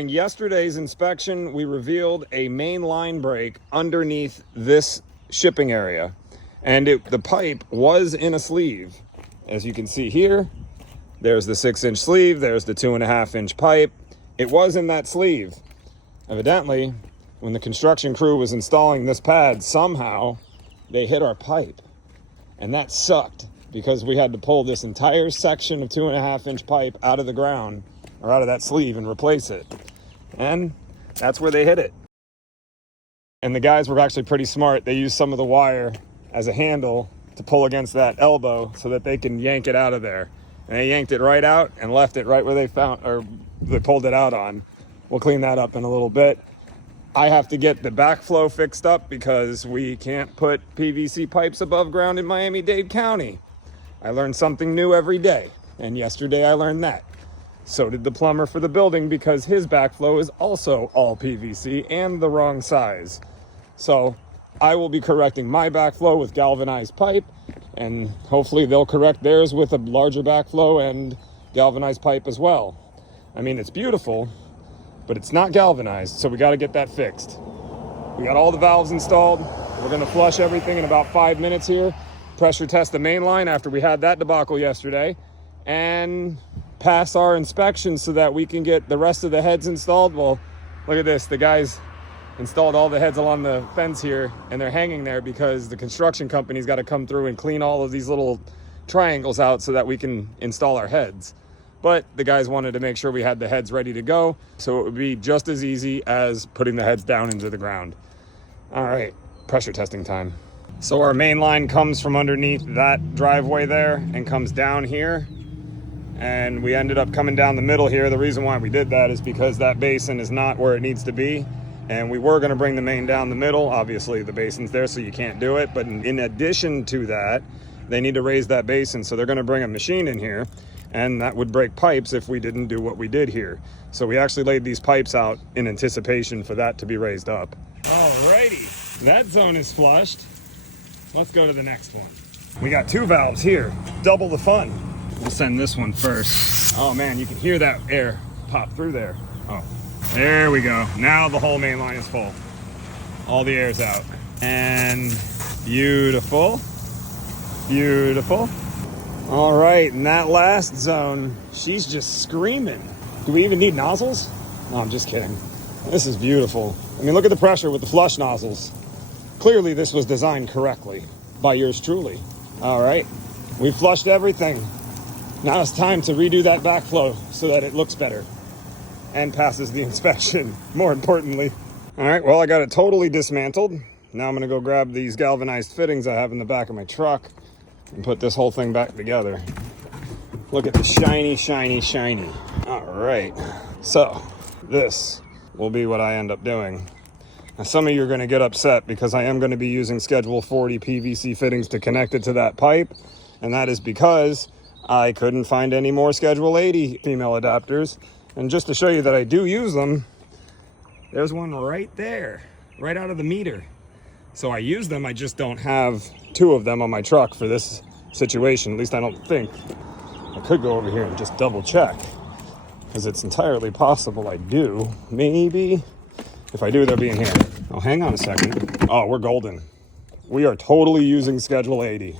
In yesterday's inspection, we revealed a main line break underneath this shipping area. And the pipe was in a sleeve. As you can see here, there's the 6-inch sleeve, there's the 2.5-inch pipe. It was in that sleeve. Evidently, when the construction crew was installing this pad, somehow they hit our pipe. And that sucked because we had to pull this entire section of 2.5-inch pipe out of the ground, or out of that sleeve, and replace it. And that's where they hit it. And the guys were actually pretty smart. They used some of the wire as a handle to pull against that elbow so that they can yank it out of there. And they yanked it right out and left it right where they found, or they pulled it out on. We'll clean that up in a little bit. I have to get the backflow fixed up because we can't put PVC pipes above ground in Miami-Dade County. I learn something new every day. And yesterday I learned that. So did the plumber for the building, because his backflow is also all PVC and the wrong size. So I will be correcting my backflow with galvanized pipe, and hopefully they'll correct theirs with a larger backflow and galvanized pipe as well. I mean, it's beautiful, but it's not galvanized, so we got to get that fixed. We got all the valves installed. We're going to flush everything in about 5 minutes here, pressure test the main line after we had that debacle yesterday, and pass our inspection so that we can get the rest of the heads installed. Well, look at this. The guys installed all the heads along the fence here, and they're hanging there because the construction company's got to come through and clean all of these little triangles out so that we can install our heads. But the guys wanted to make sure we had the heads ready to go, so it would be just as easy as putting the heads down into the ground. All right, pressure testing time. So our main line comes from underneath that driveway there and comes down here. And we ended up coming down the middle here. The reason why we did that is because that basin is not where it needs to be. And we were going to bring the main down the middle. Obviously, the basin's there, so you can't do it. But in addition to that, they need to raise that basin. So they're going to bring a machine in here. And that would break pipes if we didn't do what we did here. So we actually laid these pipes out in anticipation for that to be raised up. Alrighty, that zone is flushed. Let's go to the next one. We got 2 valves here, double the fun. We'll send this one first. Oh man, you can hear that air pop through there. Oh, there we go. Now the whole main line is full. All the air's out. And beautiful, beautiful. All right, in that last zone, she's just screaming. Do we even need nozzles? No, I'm just kidding. This is beautiful. I mean, look at the pressure with the flush nozzles. Clearly this was designed correctly by yours truly. All right, we flushed everything. Now it's time to redo that backflow so that it looks better and passes the inspection, more importantly. All right, well, I got it totally dismantled. Now I'm gonna go grab these galvanized fittings I have in the back of my truck and put this whole thing back together. Look at the shiny, shiny, shiny. All right, so this will be what I end up doing. Now, some of you are gonna get upset because I am gonna be using Schedule 40 PVC fittings to connect it to that pipe, and that is because I couldn't find any more Schedule 80 female adapters. And just to show you that I do use them, there's one right there, right out of the meter. So I use them, I just don't have 2 of them on my truck for this situation. At least I don't think. I could go over here and just double check, because it's entirely possible I do. Maybe. If I do, they'll be in here. Oh, hang on a second. Oh, we're golden. We are totally using Schedule 80.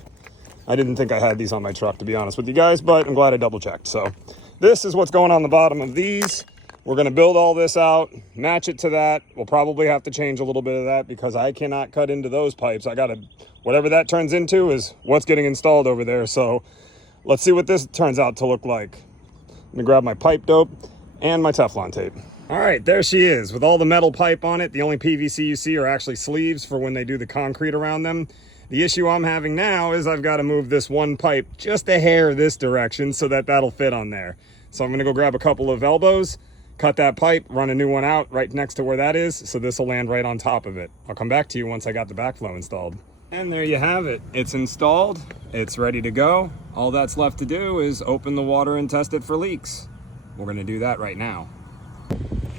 I didn't think I had these on my truck, to be honest with you guys, but I'm glad I double checked. So this is what's going on the bottom of these. We're going to build all this out, match it to that. We'll probably have to change a little bit of that because I cannot cut into those pipes. I got to, whatever that turns into is what's getting installed over there. So let's see what this turns out to look like. Let me grab my pipe dope and my Teflon tape. All right, there she is with all the metal pipe on it. The only PVC you see are actually sleeves for when they do the concrete around them. The issue I'm having now is I've got to move this one pipe just a hair this direction so that that'll fit on there. So I'm going to go grab a couple of elbows, cut that pipe, run a new one out right next to where that is, so this will land right on top of it. I'll come back to you once I got the backflow installed. And there you have it. It's installed. It's ready to go. All that's left to do is open the water and test it for leaks. We're going to do that right now.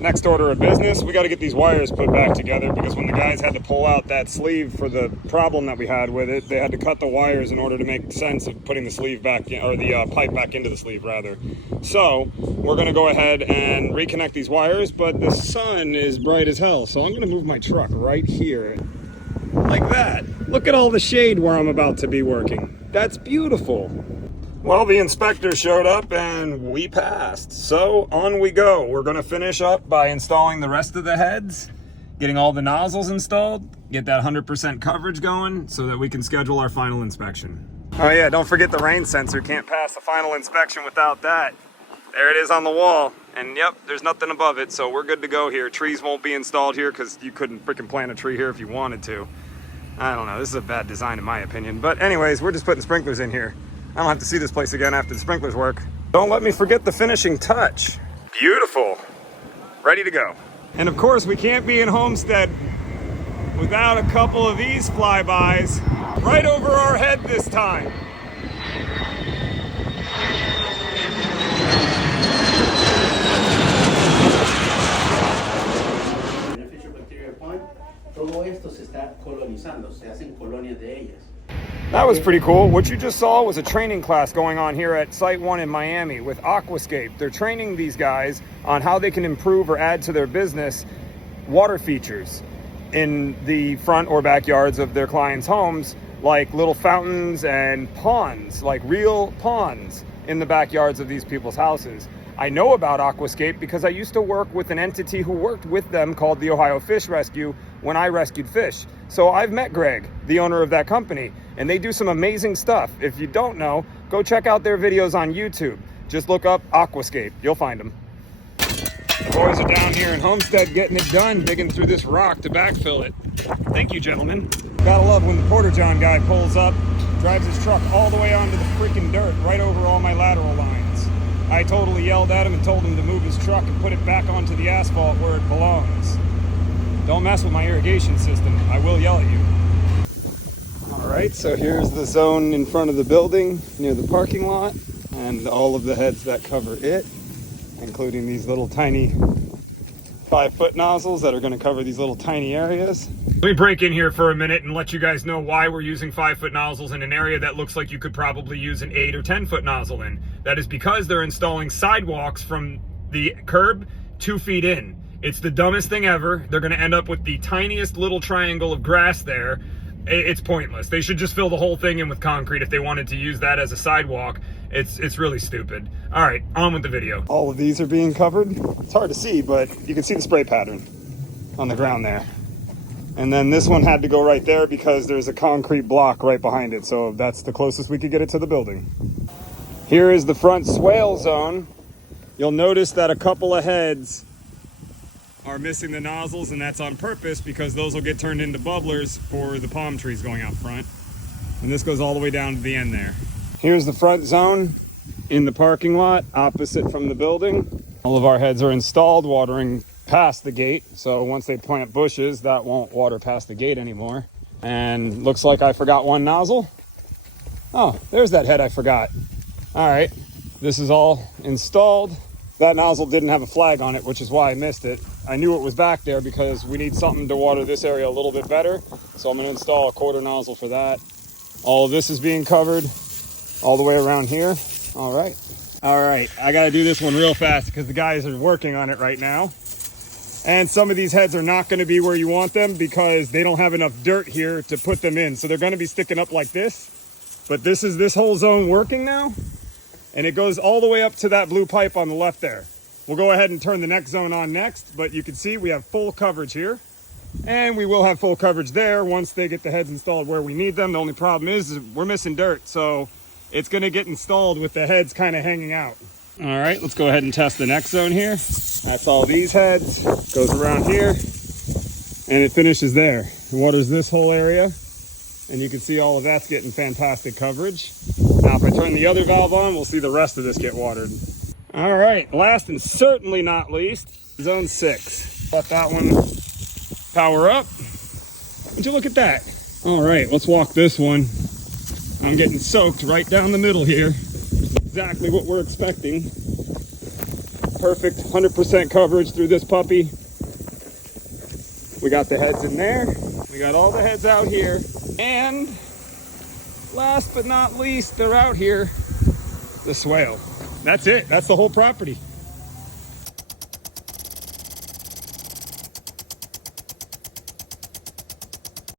Next order of business, we got to get these wires put back together, because when the guys had to pull out that sleeve for the problem that we had with it, they had to cut the wires in order to make sense of putting the sleeve back in, or the pipe back into the sleeve rather. So we're going to go ahead and reconnect these wires, but the sun is bright as hell, so I'm going to move my truck right here like that. Look at all the shade where I'm about to be working. That's beautiful. Well, the inspector showed up and we passed. So on we go. We're going to finish up by installing the rest of the heads, getting all the nozzles installed, get that 100% coverage going so that we can schedule our final inspection. Oh yeah, don't forget the rain sensor. Can't pass the final inspection without that. There it is on the wall. And yep, there's nothing above it, so we're good to go here. Trees won't be installed here because you couldn't freaking plant a tree here if you wanted to. I don't know, this is a bad design in my opinion. But anyways, we're just putting sprinklers in here. I don't have to see this place again after the sprinklers work. Don't let me forget the finishing touch. Beautiful. Ready to go. And of course, we can't be in Homestead without a couple of these flybys right over our head this time. Todo esto se está colonizando, se hacen colonias de ellas. That was pretty cool. What you just saw was a training class going on here at Site 1 in Miami with Aquascape. They're training these guys on how they can improve or add to their business water features in the front or backyards of their clients' homes, like little fountains and ponds, like real ponds in the backyards of these people's houses. I know about Aquascape because I used to work with an entity who worked with them called the Ohio Fish Rescue when I rescued fish. So I've met Greg, the owner of that company, and they do some amazing stuff. If you don't know, go check out their videos on YouTube. Just look up Aquascape, you'll find them. The boys are down here in Homestead getting it done, digging through this rock to backfill it. Thank you, gentlemen. Gotta love when the Porter John guy pulls up, drives his truck all the way onto the freaking dirt, right over all my lateral lines. I totally yelled at him and told him to move his truck and put it back onto the asphalt where it belongs. Don't mess with my irrigation system. I will yell at you. All right, so here's the zone in front of the building near the parking lot and all of the heads that cover it, including these little tiny 5-foot nozzles that are going to cover these little tiny areas. Let me break in here for a minute and let you guys know why we're using 5-foot nozzles in an area that looks like you could probably use an 8 or 10-foot nozzle in. That is because they're installing sidewalks from the curb 2 feet in. It's the dumbest thing ever. They're going to end up with the tiniest little triangle of grass there. It's pointless. They should just fill the whole thing in with concrete if they wanted to use that as a sidewalk. It's really stupid. All right, on with the video. All of these are being covered. It's hard to see, but you can see the spray pattern on the ground there. And then this one had to go right there because there's a concrete block right behind it. So that's the closest we could get it to the building. Here is the front swale zone. You'll notice that a couple of heads are missing the nozzles, and that's on purpose because those will get turned into bubblers for the palm trees going out front. And this goes all the way down to the end there. Here's the front zone in the parking lot opposite from the building. All of our heads are installed, watering past the gate. So once they plant bushes, that won't water past the gate anymore. And looks like I forgot one nozzle. Oh, there's that head I forgot. All right, this is all installed. That nozzle didn't have a flag on it, which is why I missed it. I knew it was back there because we need something to water this area a little bit better. So I'm gonna install a 1/4 nozzle for that. All of this is being covered all the way around here. All right, I gotta do this one real fast because the guys are working on it right now. And some of these heads are not gonna be where you want them because they don't have enough dirt here to put them in. So they're gonna be sticking up like this. But this is this whole zone working now. And it goes all the way up to that blue pipe on the left there. We'll go ahead and turn the next zone on next, but you can see we have full coverage here. And we will have full coverage there once they get the heads installed where we need them. The only problem is we're missing dirt, so it's gonna get installed with the heads kind of hanging out. All right, let's go ahead and test the next zone here. That's all these heads, goes around here, and it finishes there. It waters this whole area, and you can see all of that's getting fantastic coverage. Now, if I turn the other valve on, we'll see the rest of this get watered. All right, last and certainly not least, zone 6. Let that one power up. Would you look at that? All right, let's walk this one. I'm getting soaked right down the middle here. Exactly what we're expecting. perfect 100% coverage through this puppy. We got the heads in there. We got all the heads out here. And last but not least, they're out here, the swale. That's it. That's the whole property.